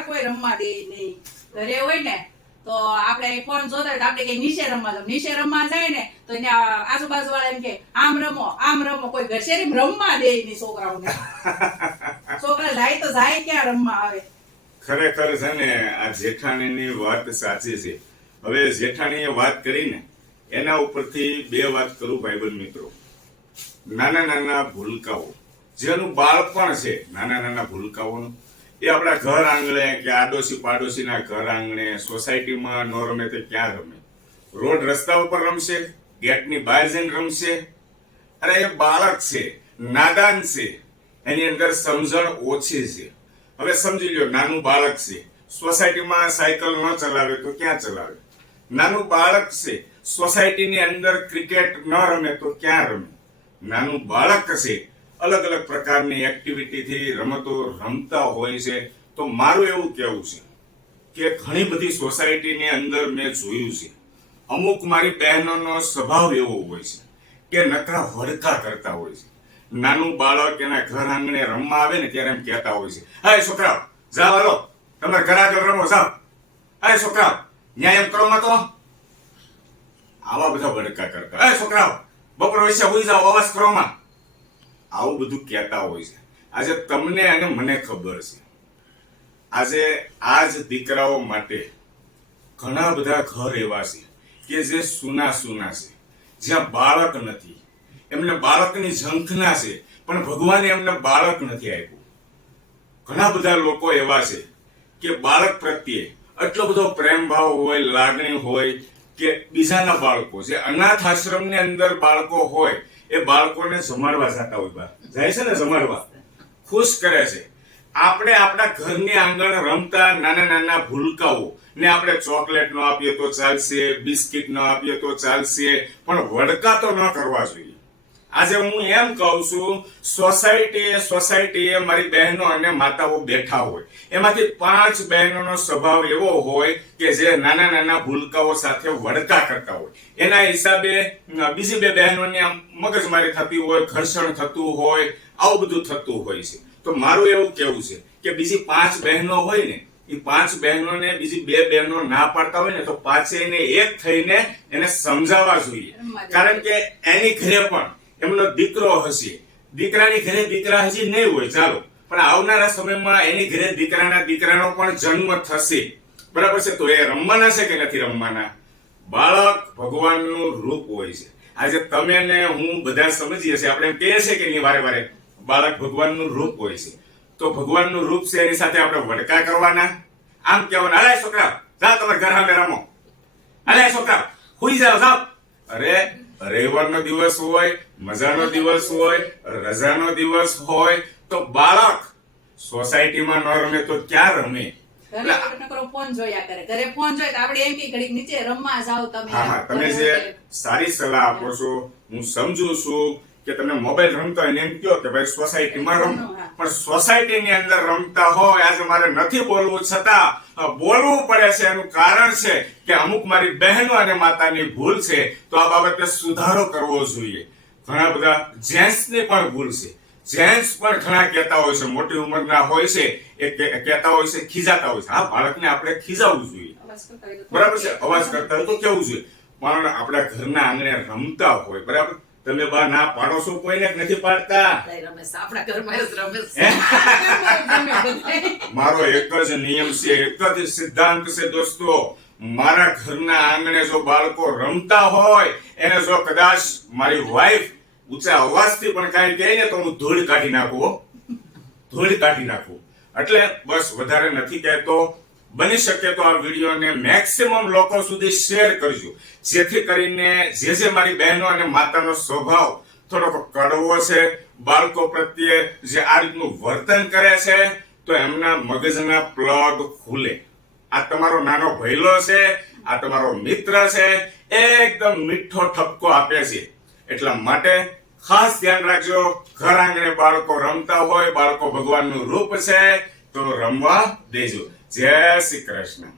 છોકરા કોઈ રમવા દે નહીં. ઘરે હોય ને તો આપણે ફોન જોતા હોય તો આપણે કઈ નીચે રમવા જાવ. નીચે રમવા જાય ને તો ત્યાં આજુબાજુ વાળા એમ કે આમ રમો કોઈ ઘસેરી રમવા દે નહીં છોકરાઓને. છોકરા જાય તો જાય ક્યાં રમવા આવે. ખરેખર છે ને આ જેઠાણીની વાત સાચી છે. હવે જેઠાણીએ વાત કરીને એના ઉપરથી બે વાત કરું ભાઈબંધ મિત્રો. નાના નાના ભૂલકાઓ જેનું બાળપણ છે, નાના નાના ભૂલકાઓનું એ આપણા ઘર આંગણે કે આડોશી પાડોશીના ઘર આંગણે સોસાયટીમાં ન રમે તો ક્યાં રમે? રોડ રસ્તા ઉપર રમશે, ગેટની બહાર જઈને રમશે. અરે એ બાળક છે, નાદાન છે, એની અંદર સમજણ ઓછી છે. હવે સમજી લો, નાનું બાળક છે, સોસાયટીમાં સાયકલ ન ચલાવે તો ક્યાં ચલાવે? નાનું બાળક છે, સોસાયટીની અંદર ક્રિકેટ ન રમે તો ક્યાં રમે? નાનું બાળક છે, અલગ અલગ પ્રકારની એક્ટિવિટીથી રમતો રમતા હોય છે. તો મારું એવું કહેવું છે કે ઘણી બધી સોસાયટીની અંદર મેં જોયું છે, અમુક મારી બહેનોનો સ્વભાવ એવો હોય છે કે નકરા વડકા કરતા હોય છે. નાનું બાળક એના ઘર આંગણે રમવા આવે ને ત્યારે એમ કહેતા હોય છે, અરે છોકરાઓ જાઓ, હાલો તમારે ઘર આગળ રમો, જાઓ. અરે છોકરાઓ ન્યાય એમ કરો માં તો. આવા બધા વડકા કરતા. અરે છોકરાઓ બપોર વચ્ચે હોઈ જાઓ, અવાજ કરો માં. આવું બધું કહેતા હોય છે. આજે તમને અને મને ખબર છે, આજે આજ દીકરાઓ માટે ઘણા બધા ઘર એવા છે કે જે સૂના સૂના છે, જ્યાં બાળક નથી. એમને બાળકની ઝંખના છે, પણ ભગવાને એમને બાળક નથી આપ્યું. ઘણા બધા લોકો એવા છે કે બાળક પ્રત્યે એટલો બધો પ્રેમ ભાવ હોય, લાગણી હોય કે બીજાના બાળકો જે અનાથ આશ્રમની અંદર બાળકો હોય એ બાળકોને જમાડવા જતા હોય, બહાર જાય છે ને જમાડવા, ખુશ કરે છે. આપણે આપણા ઘરની આંગણ રમતા નાના નાના ભૂલકાઓ ને આપણે ચોકલેટ ન આપીએ તો ચાલશે, બિસ્કિટ ન આપીએ તો ચાલશે, પણ વડકા તો ન કરવા જોઈએ. આજે હું એમ કહું છું, સોસાયટીએ મારી બહેનો અને માતાઓ બેઠા હોય, એમાંથી 5 બહેનોનો સ્વભાવ એવો હોય કે જે નાના નાના ભૂલકાઓ સાથે વડકા કરતા હોય. એના હિસાબે બીજી 2 બહેનોની આમ મગજમારી થતી હોય, ઘર્ષણ થતું હોય, આવું બધું થતું હોય છે. તો મારું એવું કેવું છે કે બીજી 5 બહેનો હોય ને, એ 5 બહેનોને બીજી 2 બહેનો ના પાડતા હોય ને તો પાછળને એક થઈને એને સમજાવવા જોઈએ. કારણ કે એની ઘરે પણ એમનો દીકરો હશે, દીકરાની ઘરે દીકરા હજી નહીં હોય, ચાલો, પણ આવનારા સમયમાં એની ઘરે દીકરાનો પણ જન્મ થશે. બરાબર છે? તો એ રમવાના છે કે નથી રમવાના? બાળક ભગવાનનું રૂપ હોય છે. આજે તમે ને હું બધા સમજીએ છીએ, આપણે એમ કહીએ છીએ કે નહીં વારે વારે, બાળક ભગવાનનું રૂપ હોય છે. તો ભગવાનનું રૂપ છે, એની સાથે આપણે વડકા કરવાના? આમ કહેવાના, અલે છોકરા જાઓ તમારે ઘર સામે રમો, અલે છોકરા હુઈ જાઓ. અરે રવિવારનો દિવસ હોય, મજાનો દિવસ હોય, રજાનો દિવસ હોય, તો બાળક સોસાયટીમાં ન રમે તો ક્યાં રમે? ફોન જોયા કરે, ઘરે ફોન જોઈ તો આપણે એમ કે ઘડીક નીચે રમવા જાઓ તમે. હા, તમે જે સારી સલાહ આપો છો, હું સમજુ છું કે તમે મોબાઈલ રમતા હોય એમ કહો કે ભાઈ સોસાયટીમાં રમો, પણ સોસાયટીની અંદર રમતા હોય, આજે મારે નથી બોલવું છતાં બોલવું પડે છે. એનું કારણ છે કે અમુક મારી બહેનો અને માતાની ભૂલ છે, તો આ બાબતે સુધારો કરવો જોઈએ. ઘણા બધા જેન્ટ્સની પણ ભૂલ છે. જેન્ટ્સ પણ ઘણા કહેતા હોય છે, મોટી ઉંમરના હોય છે, એ કહેતા હોય છે, ખીજાતા હોય છે. હા, બાળકને આપણે ખીજાવવું જોઈએ, બરાબર છે? અવાજ કરતા હોય તો કેવું જોઈએ, પણ આપણા ઘરના આંગણે રમતા હોય, બરાબર? તમે બા ના પાડો છો, કોઈને નથી પાડતા. મારો એક જ નિયમ છે, એક જ સિદ્ધાંત છે દોસ્તો. મારા ઘરના આંગણે જો બાળકો રમતા હોય, એને જો કદાચ મારી વાઈફ ઊંચા અવાજથી પણ કાંઈ કહે ને તો હું ધૂળ કાઢી નાખું. એટલે બસ વધારે નથી કહેતો. બની શકે તો આ વિડીયોને મેક્સિમમ લોકો સુધી શેર કરજો, જેથી કરીને જે મારી બહેનો અને માતાનો સ્વભાવ થોડોક કડવો છે, બાળકો પ્રત્યે જે આ રીતનું વર્તન કરે છે, તો એમના મગજના પ્લગ ખુલે. આ તમારો નાનો ભઈલો છે, આ તમારો મિત્ર છે, એકદમ મીઠો ઠપકો આપે છે. એટલા માટે ખાસ ધ્યાન રાખજો, ઘર આંગણે બાળકો રમતા હોય, બાળકો ભગવાનનું રૂપ છે, તો રમવા દેજો. જય શ્રી કૃષ્ણ.